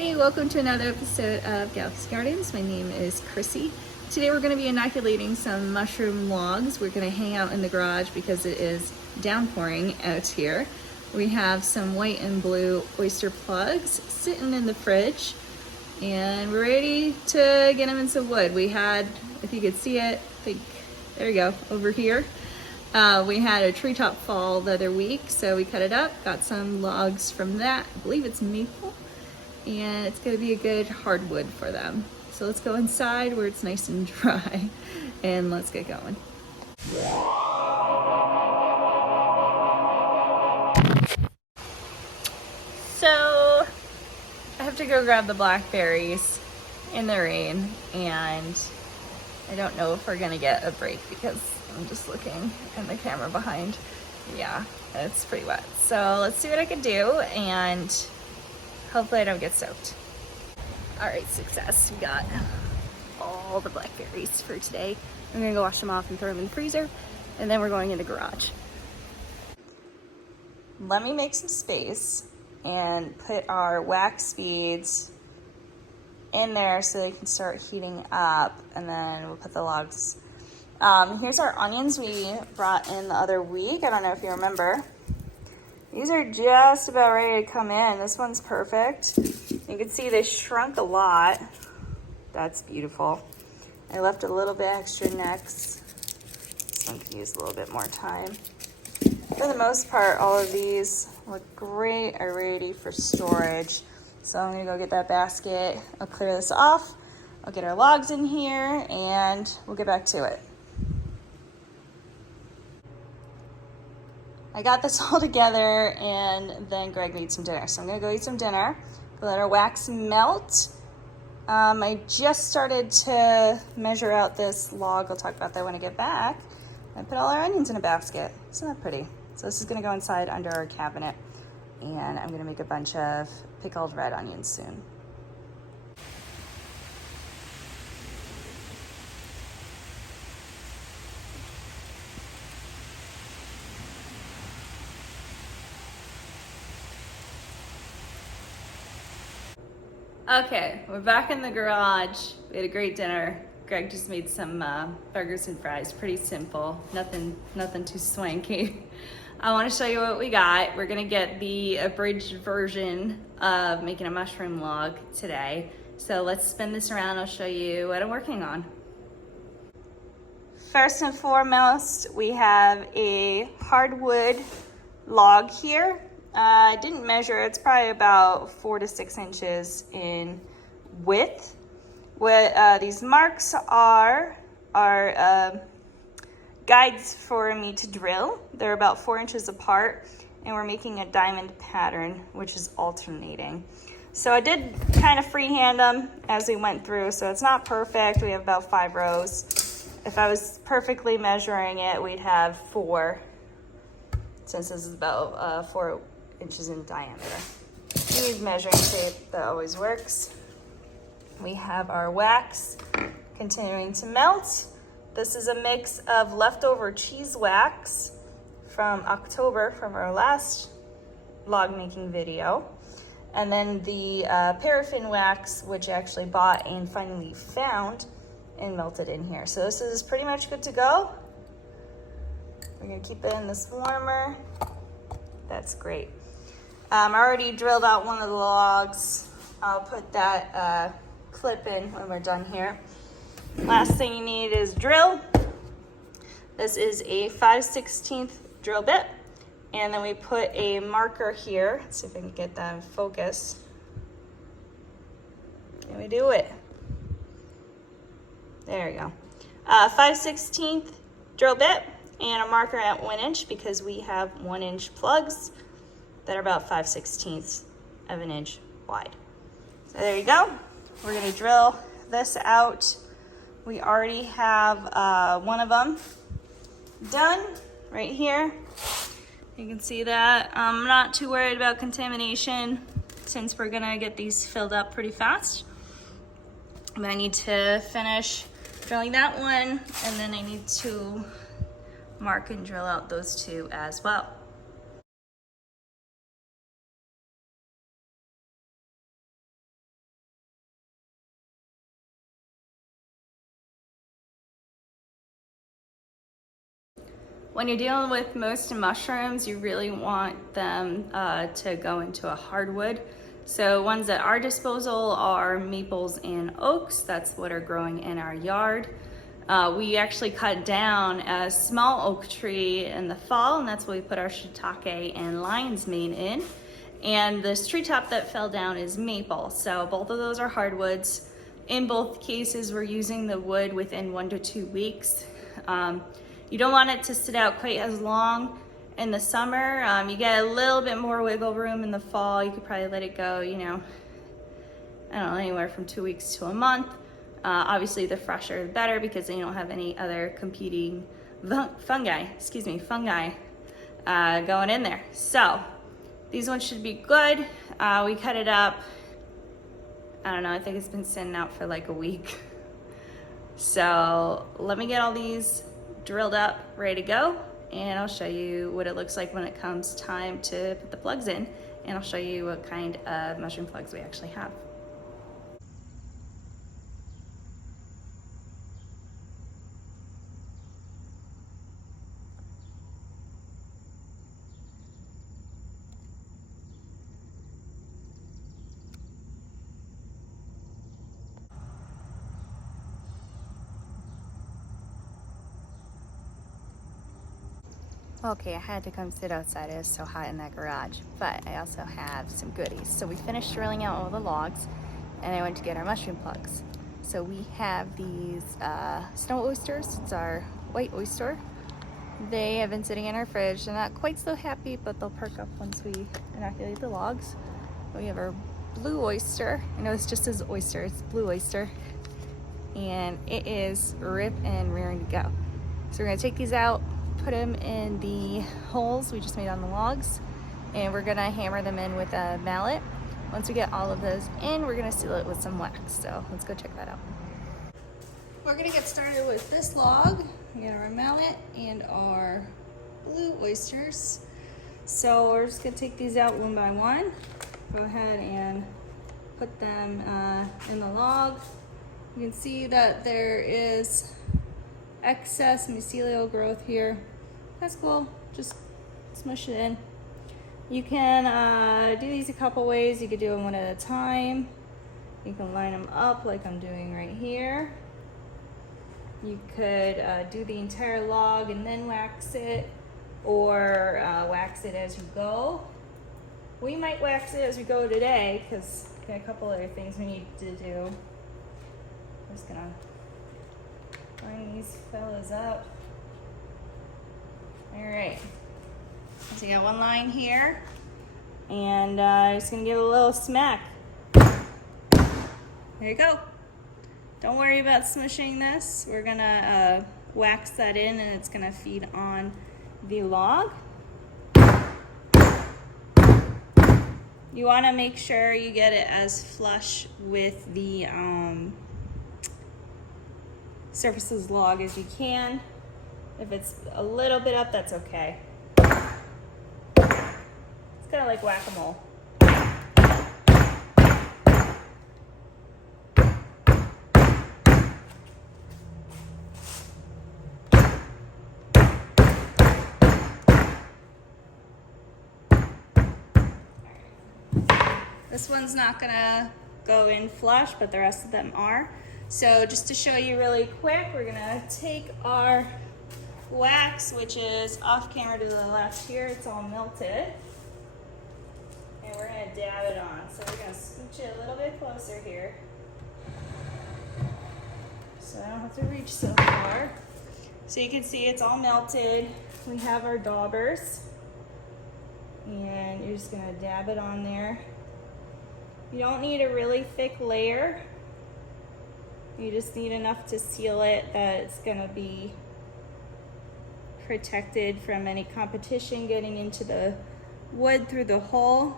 Hey, welcome to another episode of Galaxy Gardens. My name is Chrissy. Today we're going to be inoculating some mushroom logs. We're going to hang out in the garage because it is downpouring out here. We have some white and blue oyster plugs sitting in the fridge and we're ready to get them in some wood. We had, if you could see it, I think, there you go, over here. We had a treetop fall the other week, so we cut it up, got some logs from that. I believe it's maple, and it's gonna be a good hardwood for them. So let's go inside where it's nice and dry, and let's get going. So I have to go grab the blackberries in the rain, and I don't know if we're gonna get a break because I'm just looking in the camera behind. Yeah, it's pretty wet. So let's see what I can do and hopefully I don't get soaked. All right, success. We got all the blackberries for today. I'm gonna go wash them off and throw them in the freezer, and then we're going in the garage. Let me make some space and put our wax beads in there so they can start heating up, and then we'll put the logs. Here's our onions we brought in the other week. I don't know if you remember. These are just about ready to come in. This one's perfect. You can see they shrunk a lot. That's beautiful. I left a little bit extra next. This one could use a little bit more time. For the most part, all of these look great, are ready for storage. So I'm gonna go get that basket. I'll clear this off. I'll get our logs in here and we'll get back to it. I got this all together and then Greg needs some dinner. So I'm gonna go eat some dinner, let our wax melt. I just started to measure out this log. I'll talk about that when I get back. I put all our onions in a basket. Isn't that pretty? So this is gonna go inside under our cabinet, and I'm gonna make a bunch of pickled red onions soon. Okay, we're back in the garage. We had a great dinner. Greg just made some burgers and fries. Pretty simple, nothing too swanky. I want to show you what we got. We're gonna get the abridged version of making a mushroom log today. So let's spin this around. I'll show you what I'm working on. First and foremost, we have a hardwood log here. I didn't measure, it's probably about 4 to 6 inches in width. What these marks are guides for me to drill. They're about 4 inches apart, and we're making a diamond pattern, which is alternating. So I did kind of freehand them as we went through, so it's not perfect. We have about 5 rows. If I was perfectly measuring it, we'd have 4, since this is about 4 inches in diameter. We use measuring tape, that always works. We have our wax continuing to melt. This is a mix of leftover cheese wax from October, from our last log making video. And then the paraffin wax, which I actually bought and finally found and melted in here. So this is pretty much good to go. We're gonna keep it in this warmer. That's great. I already drilled out one of the logs. I'll put that clip in when we're done here. Last thing you need is drill. This is a 5/16 drill bit. And then we put a marker here. Let's see if I can get that in focus. And we do it. There we go. 5/16 drill bit and a marker at 1 inch because we have 1 inch plugs that are about 5/16 of an inch wide. So there you go. We're gonna drill this out. We already have one of them done right here. You can see that. I'm not too worried about contamination since we're gonna get these filled up pretty fast. But I need to finish drilling that one, and then I need to mark and drill out those 2 as well. When you're dealing with most mushrooms, you really want them to go into a hardwood. So ones at our disposal are maples and oaks. That's what are growing in our yard. We actually cut down a small oak tree in the fall, and that's what we put our shiitake and lion's mane in. And this treetop that fell down is maple. So both of those are hardwoods. In both cases, we're using the wood within 1 to 2 weeks. You don't want it to sit out quite as long in the summer. You get a little bit more wiggle room in the fall. You could probably let it go, you know, I don't know, anywhere from 2 weeks to a month. Obviously the fresher the better, because then you don't have any other competing fungi going in there. So these ones should be good. We cut it up, I don't know, I think it's been sitting out for like a week. So let me get all these drilled up, ready to go, and I'll show you what it looks like when it comes time to put the plugs in, and I'll show you what kind of mushroom plugs we actually have. Okay, I had to come sit outside. It was so hot in that garage, but I also have some goodies. So we finished drilling out all the logs, and I went to get our mushroom plugs. So we have these snow oysters. It's our white oyster. They have been sitting in our fridge. They're not quite so happy, but they'll perk up once we inoculate the logs. We have our blue oyster. I know it's just as oyster, it's blue oyster. And it is rip and rearing to go. So we're gonna take these out, put them in the holes we just made on the logs, and we're gonna hammer them in with a mallet. Once we get all of those in, we're gonna seal it with some wax. So let's go check that out. We're gonna get started with this log. We got our mallet and our blue oysters. So we're just gonna take these out one by one. Go ahead and put them in the log. You can see that there is excess mycelial growth here. That's cool, just smush it in. You can do these a couple ways. You could do them one at a time. You can line them up like I'm doing right here. You could do the entire log and then wax it, or wax it as you go. We might wax it as we go today, because we got a couple other things we need to do. I'm just gonna line these fellas up. All right, so you got one line here, and just gonna give it a little smack. There you go. Don't worry about smushing this. We're gonna wax that in, and it's gonna feed on the log. You wanna make sure you get it as flush with the surface of the log as you can. If it's a little bit up, that's okay. It's kind of like whack-a-mole. This one's not gonna go in flush, but the rest of them are. So just to show you really quick, we're gonna take our wax, which is off camera to the left here. It's all melted. And we're gonna dab it on. So we're gonna scooch it a little bit closer here, so I don't have to reach so far. So you can see it's all melted. We have our daubers, and you're just gonna dab it on there. You don't need a really thick layer. You just need enough to seal it that it's gonna be protected from any competition getting into the wood through the hole,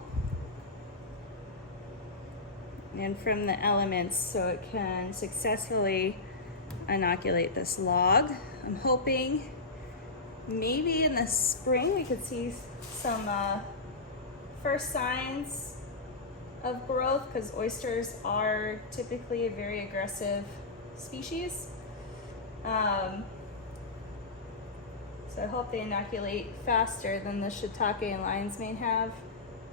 and from the elements, so it can successfully inoculate this log. I'm hoping maybe in the spring we could see some first signs of growth, because oysters are typically a very aggressive species. So I hope they inoculate faster than the shiitake and lion's mane have.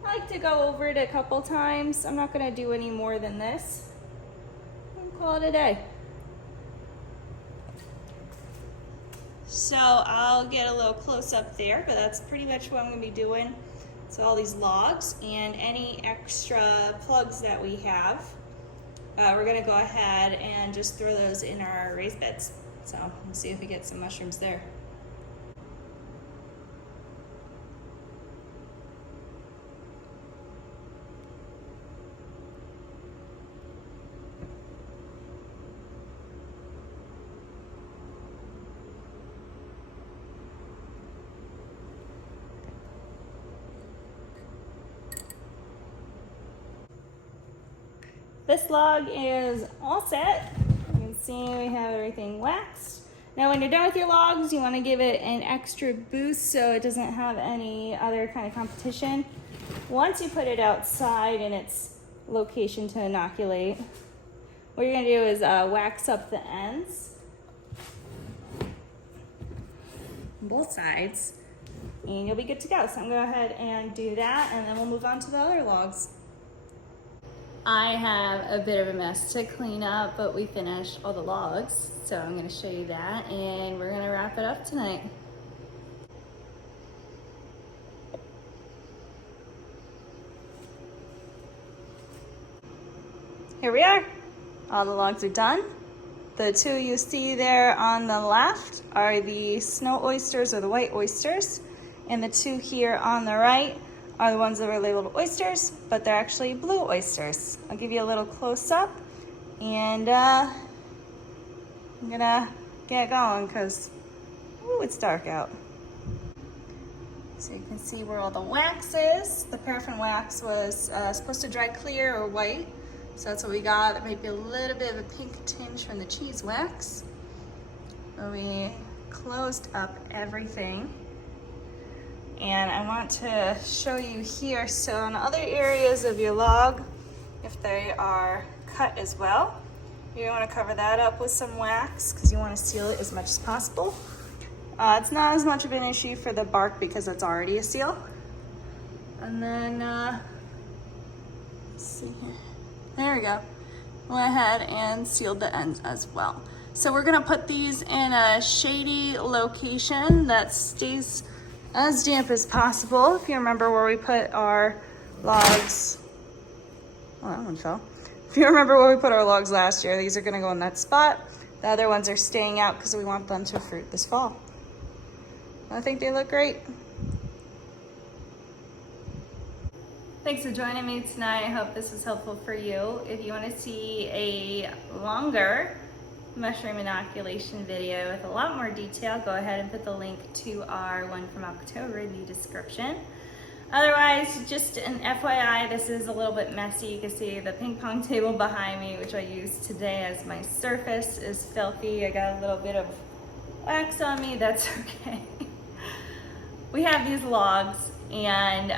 I like to go over it a couple times. I'm not gonna do any more than this. And call it a day. So I'll get a little close up there, but that's pretty much what I'm gonna be doing. So all these logs and any extra plugs that we have, we're gonna go ahead and just throw those in our raised beds. So we'll see if we get some mushrooms there. This log is all set. You can see we have everything waxed. Now when you're done with your logs, you want to give it an extra boost so it doesn't have any other kind of competition. Once you put it outside in its location to inoculate, what you're going to do is wax up the ends on both sides, and you'll be good to go. So I'm going to go ahead and do that, and then we'll move on to the other logs. I have a bit of a mess to clean up, but we finished all the logs, so I'm going to show you that, and we're going to wrap it up tonight. Here we are. All the logs are done. The two you see there on the left are the snow oysters or the white oysters, and the two here on the right are the ones that were labeled oysters, but they're actually blue oysters. I'll give you a little close up, and I'm gonna get going because it's dark out. So you can see where all the wax is. The paraffin wax was supposed to dry clear or white, so that's what we got. There might be a little bit of a pink tinge from the cheese wax. But we closed up everything. And I want to show you here, so on other areas of your log, if they are cut as well, you want to cover that up with some wax because you want to seal it as much as possible. It's not as much of an issue for the bark because it's already a seal. And then, let's see here. There we go. Went ahead and sealed the ends as well. So we're going to put these in a shady location that stays as damp as possible. If you remember where we put our logs, oh, that one fell. If you remember where we put our logs last year, these are gonna go in that spot. The other ones are staying out because we want them to fruit this fall. I think they look great. Thanks for joining me tonight. I hope this was helpful for you. If you want to see a longer mushroom inoculation video with a lot more detail, go ahead and put the link to our one from October in the description. Otherwise, just an FYI, this is a little bit messy. You can see the ping pong table behind me, which I used today as my surface, is filthy. I got a little bit of wax on me, that's okay. We have these logs, and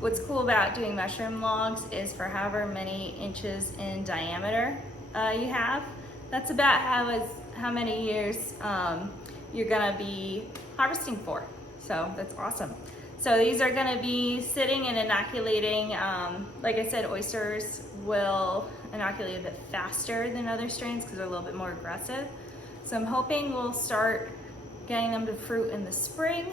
what's cool about doing mushroom logs is for however many inches in diameter you have, that's about how many years you're gonna be harvesting for. So that's awesome. So these are gonna be sitting and inoculating. Like I said, oysters will inoculate a bit faster than other strains because they're a little bit more aggressive. So I'm hoping we'll start getting them to fruit in the spring.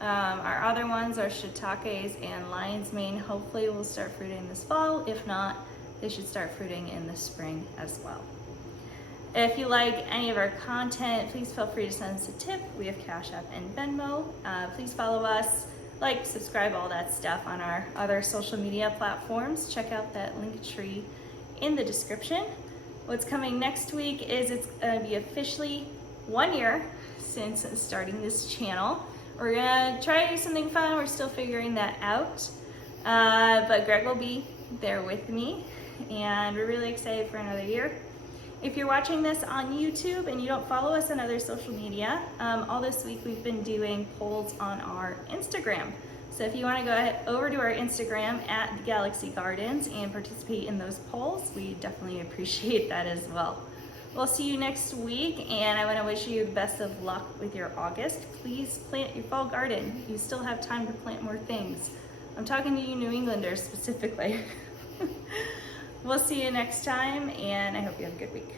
Our other ones are shiitakes and lion's mane. Hopefully we'll start fruiting this fall. If not, they should start fruiting in the spring as well. If you like any of our content, please feel free to send us a tip. We have Cash App and Venmo. Please follow us, like, subscribe, all that stuff on our other social media platforms. Check out that link tree in the description. What's coming next week is it's gonna be officially 1 year since starting this channel. We're gonna try to do something fun. We're still figuring that out. But Greg will be there with me, and we're really excited for another year. If you're watching this on YouTube and you don't follow us on other social media, all this week we've been doing polls on our Instagram. So if you want to go ahead over to our Instagram at Galaxy Gardens and participate in those polls, we definitely appreciate that as well. We'll see you next week, and I want to wish you the best of luck with your August. Please plant your fall garden. You still have time to plant more things. I'm talking to you New Englanders specifically. We'll see you next time, and I hope you have a good week.